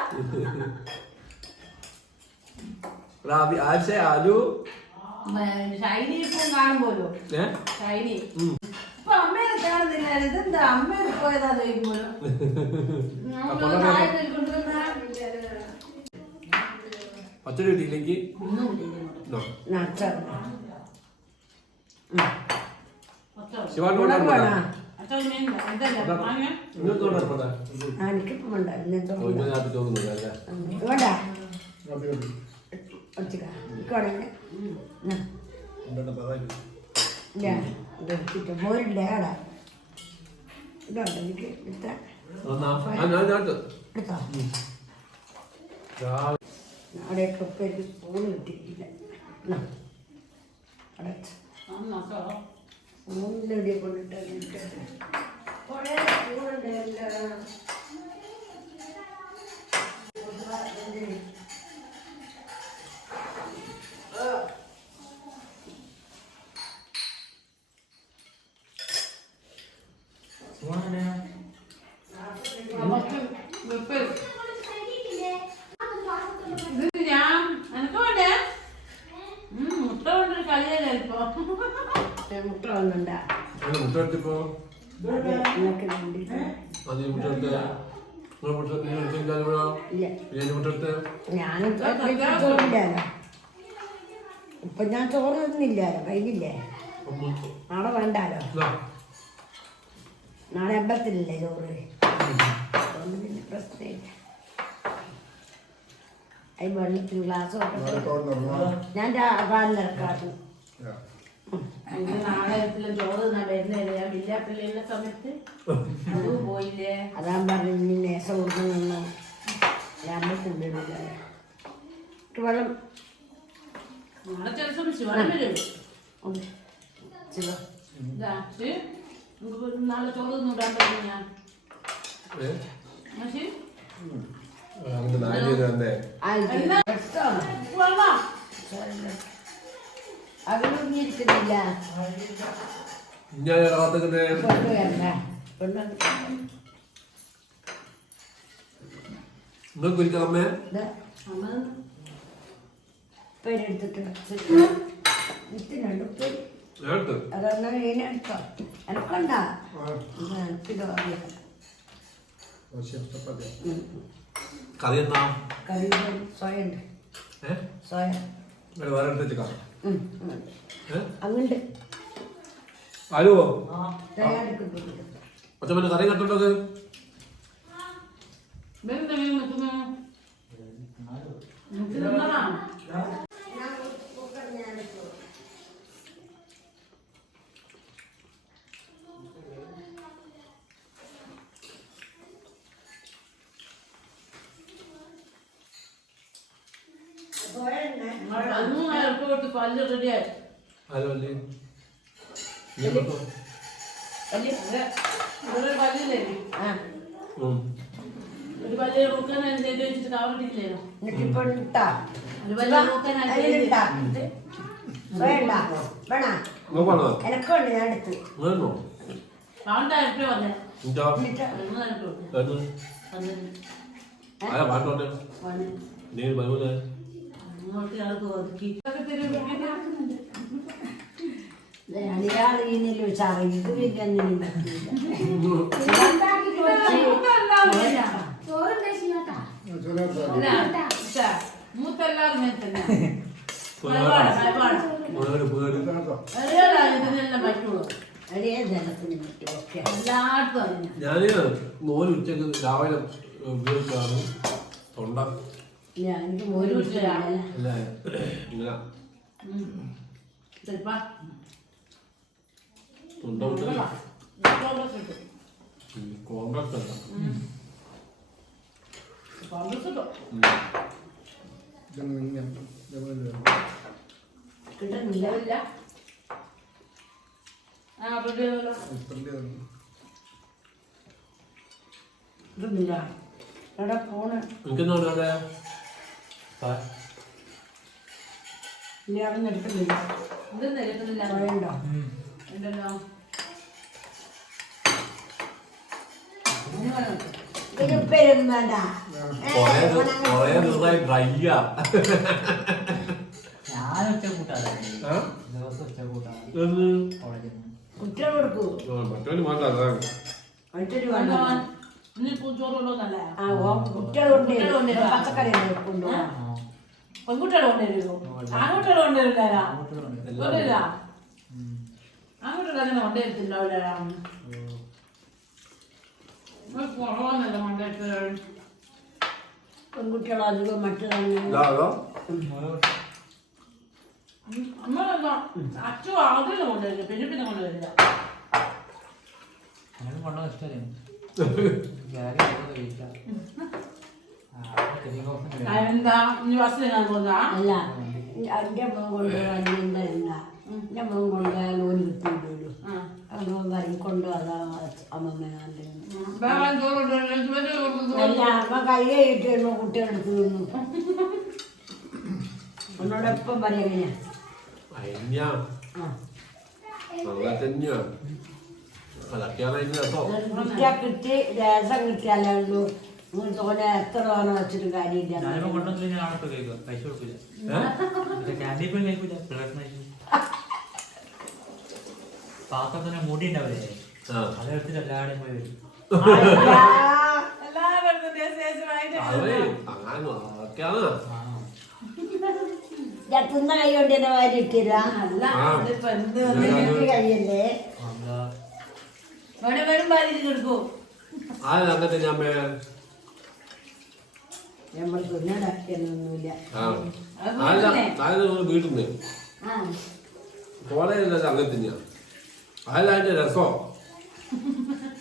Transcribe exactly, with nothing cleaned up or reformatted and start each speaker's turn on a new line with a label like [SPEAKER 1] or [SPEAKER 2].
[SPEAKER 1] ആഴ്ച ആലു
[SPEAKER 2] ഷൈനി ഇപ്പം കാണുമ്പോലോ ഷൈനി ഇപ്പൊ അമ്മയെ കാണുന്നില്ല. ഇതെന്താ അമ്മയെ പോയതാ ചോദിക്കുമ്പോലോ
[SPEAKER 1] പച്ചടി കിട്ടിയില്ലെങ്കിൽ
[SPEAKER 2] പോരില്ലേ ആടാ ഇതുണ്ട് എനിക്ക് എടുത്ത അവിടെയൊക്കെ ഉപ്പേക്ക് സ്പൂൺ കിട്ടിയിട്ടില്ല. അവിടെ സ്പൂണിൻ്റെ കൊണ്ടിട്ട് കുറേ സ്പൂണുണ്ടല്ലോ. മുട്ട വന്നുണ്ടാ
[SPEAKER 1] മുട്ട എടുത്തിപ്പോ
[SPEAKER 2] ഞാനും ചോറില്ലാലോ. ഇപ്പൊ ഞാൻ ചോറ് തിന്നില്ലാലോ, കഴിഞ്ഞില്ലേ. നാളെ വേണ്ടാലോ, നാളെ അമ്പലത്തിലല്ലേ ചോറ്. അതുകൊണ്ട് പിന്നെ പ്രശ്നമില്ല. അതിന് വെള്ളത്തിന് ഗ്ലാസ് ഞാൻ പാലിനിറക്കാറുണ്ട്. നാളെ ചോറ് വരുന്നില്ല. ഞാൻ വില്ലാപ്പിള്ളിയുള്ള സമയത്ത് അത് പോയില്ലേ. അതാൻ പറഞ്ഞു ഇനി നേസ കൊടുക്കുന്നു. അമ്പലത്തിലില്ല വെള്ളം നാളെ ചില സമയം ശിവനം വരും. നാളെ ചോറ് നൂടാൻ പറ്റും. ഞാൻ അതിലൊന്നിരിക്കുന്നില്ല. പേരെടുത്തിട്ട് അതൊന്നും ഇതിനെടുത്തോ എനക്കുണ്ടാ എനിക്കിതോ
[SPEAKER 1] കറി എന്നാ
[SPEAKER 2] കറി സോയ ഉണ്ട്. സോയ അങ്ങണ്ട്
[SPEAKER 1] ആലുവോ പച്ചമന്റെ കറി കട്ടുണ്ടത്
[SPEAKER 2] പല്ല് റെഡിയായി. ഒരു പല്ല് നോക്കാൻ വെച്ചിട്ട് കാവട്ടില്ലേ എനക്കുണ്ട് ഞാൻ എടുത്ത് പാണ്ടായിരത്തി വന്നേ അണിയാളിനല്ലോ സാറ് ഇത് മൂത്തെല്ലാരും പറ്റുള്ളൂ.
[SPEAKER 1] ഞാന് മോന് ഉച്ചക്ക് രാവിലെ ഉപയോഗിച്ചാണ് തൊണ്ട
[SPEAKER 2] എനിക്ക് മോര് കുടിച്ചില്ല. കിട്ടുന്നില്ല. ഇതൊന്നുമില്ല. എടാ ഫോണ് ഇല്ല അതൊന്നും എടുക്കുന്നില്ല. ഇതൊന്നും എടുക്കുന്നില്ല. വേണ്ടോ ഉണ്ടല്ലോ ഉപ്പേരൊന്നും വേണ്ട.
[SPEAKER 1] കൊറേ ദിവ- കൊറേ ദിവസമായി ഡ്രൈയാ.
[SPEAKER 3] ഞാൻ ഒറ്റ കൂട്ടാതെ
[SPEAKER 1] ആ?
[SPEAKER 3] ദിവസം ഒറ്റ കൂട്ടാതെ
[SPEAKER 1] എന്ന്?
[SPEAKER 3] കോളേജിൽ നിന്ന്
[SPEAKER 2] കുട്ടികൾ കൊടുക്കൂ.
[SPEAKER 1] ആ, മറ്റവന് വേണ്ട അതാണ്.
[SPEAKER 2] മറ്റൊരു വേണ്ട.
[SPEAKER 4] ഇനി ചോറുള്ളതല്ല
[SPEAKER 2] ആ ഓ കുട്ടികളുണ്ട്.
[SPEAKER 4] കുട്ടികൾ കൊണ്ടുവരാം.
[SPEAKER 2] പച്ചക്കറി കൊണ്ടുപോകാം.
[SPEAKER 4] പെൺകുട്ടികൾ കൊണ്ടുവരുമോ ആൺകുട്ടികൾ കൊണ്ടുവരില്ല
[SPEAKER 3] അങ്ങോട്ടും
[SPEAKER 4] കൊണ്ടില്ല ആൺകുട്ടികൾ അങ്ങനെ കൊണ്ടുവരത്തില്ല കുറവാന്നല്ല കൊണ്ടുവരുന്നത്
[SPEAKER 2] പെൺകുട്ടികൾ അധികം മറ്റു തന്നെ.
[SPEAKER 1] ഇതാ, ഇതാ.
[SPEAKER 4] നമ്മളെന്താ അച്ഛൻ ആദ്യം കൊണ്ടുവരില്ല പിന്നെ പിന്നെ കൊണ്ടുവരില്ല
[SPEAKER 3] അങ്ങനെ കൊണ്ടുപോകാൻ ഇഷ്ടമല്ലേ
[SPEAKER 4] എന്താ ഇനി ബസ്സിൽ ഞാൻ പോകുന്ന
[SPEAKER 2] അല്ല എൻ്റെ മോൻ കൊണ്ടുപോകാൻ എന്താ എന്താ എൻ്റെ മോൻ കൊണ്ടുപോയാൽ ലോൺ കിട്ടിയില്ലല്ലോ. മോൻ പറയും കൊണ്ടുപോകാ അമ്മമ്മേനാണ്ട്.
[SPEAKER 4] വേറെ ചോറുണ്ട്
[SPEAKER 2] അല്ല അമ്മ കൈ കഴിയിട്ടായിരുന്നു കുട്ടികളെടുത്ത് നിന്നു. എന്നോടൊപ്പം പറയാ എങ്ങനെയാ.
[SPEAKER 1] അയഞ്ഞാ.
[SPEAKER 2] ആ
[SPEAKER 1] അങ്ങനെ തന്നെയാ. അതൊക്കെയാണ് അതിന്റെ രസം.
[SPEAKER 2] കിട്ടിയാ കിട്ടി രസം കിട്ടിയാലേ ഉള്ളൂ. നിങ്ങൾ തോനെ എത്ര തോനെ വെച്ചിട്ട് കാര്യമില്ല.
[SPEAKER 3] ഞാനിപ്പോ കൊണ്ടുവന്നില്ല ഞാൻ ആണോ കഴിക്കുക പൈസ കൊടുക്കില്ല ക്യാൻറ്റീൻ പോയി കഴിക്കൂല പിള്ളേർക്ക് കഴിക്കും പാത്രത്തിന് മുടി ഉണ്ടാവില്ലേ
[SPEAKER 1] ആ.
[SPEAKER 3] അതെടുത്തിട്ട് എല്ലാവരുടെയും പോയി വരും
[SPEAKER 4] എല്ലാവരും
[SPEAKER 1] അത് അങ്ങനെ അതൊക്കെയാണ്.
[SPEAKER 2] ഞാൻ തിന്ന കൈ കൊണ്ട് തന്നെ വാരി ഇട്ടില്ല.
[SPEAKER 4] അല്ല
[SPEAKER 1] ആ.
[SPEAKER 4] ഇതിപ്പോ എന്ത്
[SPEAKER 2] എനിക്ക് കൈയല്ലേ.
[SPEAKER 3] എന്താ
[SPEAKER 4] ഇവിടെ വരും ഭാര്യ എടുക്കും
[SPEAKER 1] ആ അങ്ങനെ തന്നെ അമ്മേ.
[SPEAKER 2] നമ്മൾ തിന്നടക്കൊന്നുമില്ല.
[SPEAKER 1] ആ. അല്ല അതായത് വീട്ടിൽ നിന്ന്
[SPEAKER 2] ആ
[SPEAKER 1] കോളേജിലല്ല അങ്ങനെ തന്നെയാ. അതല്ല അതിന്റെ രസം.